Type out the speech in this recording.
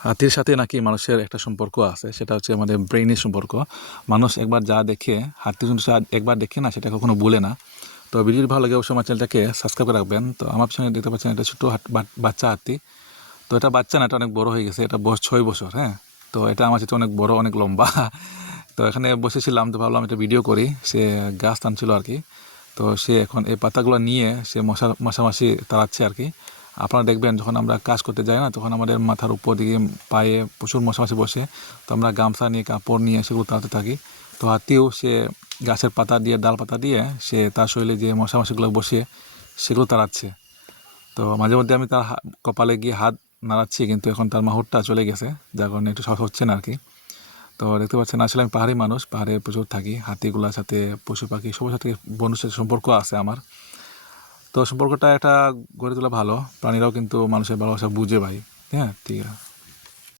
হাতির সাথে নাকি মানুষের একটা সম্পর্ক আছে, সেটা হচ্ছে আমাদের ব্রেইনের সম্পর্ক। মানুষ একবার যা দেখে, হাতি একবার দেখে না, সেটা কখনো ভুলে না। তো ভিডিওটি ভালো লাগে অবশ্যই আমার চ্যানেলটাকে সাবস্ক্রাইব করে রাখবেন। তো আমার পিছনে দেখতে পাচ্ছেন এটা ছোটো বাচ্চা হাতি। তো এটা বাচ্চা না, এটা অনেক বড় হয়ে গেছে, এটা বয়স ছয় বছর হ্যাঁ। তো এটা আমার সাথে অনেক বড়, অনেক লম্বা। তো এখানে বসেছিলাম, তো ভাবলাম একটা ভিডিও করি। সে গাছ টানছিল আর কি। তো সে এখন এই পাতাগুলো নিয়ে সে মশা, মশামাছি তাড়াচ্ছে আর কি। আপনারা দেখবেন যখন আমরা কাজ করতে যাই না, তখন আমাদের মাথার উপর দিকে পায়ে প্রচুর মশামাছি বসে, তো আমরা গামছা নিয়ে, কাপড় নিয়ে সেগুলো তাড়াতে থাকি। তো হাতিও সে গাছের পাতা দিয়ে, ডাল পাতা দিয়ে সে তার শরীরে যে মশামাছিগুলো বসে সেগুলো তাড়াচ্ছে। তো মাঝে মধ্যে আমি তার কপালে গিয়ে হাত নাড়াচ্ছি, কিন্তু এখন তার মাহুরটা চলে গেছে, যার কারণে একটু সাহস হচ্ছে না আর কি তো দেখতে পাচ্ছেন, আসলে আমি পাহাড়ি মানুষ, পাহাড়ে প্রচুর থাকি। হাতিগুলোর সাথে, পশু পাখি, সবার সাথে বন্ধুর সাথে সম্পর্ক আছে আমার। তো সম্পর্কটা একটা গড়ে তোলা ভালো। প্রাণীরাও কিন্তু মানুষের ভালোবাসা বুঝে ভাই। হ্যাঁ ঠিক আছে।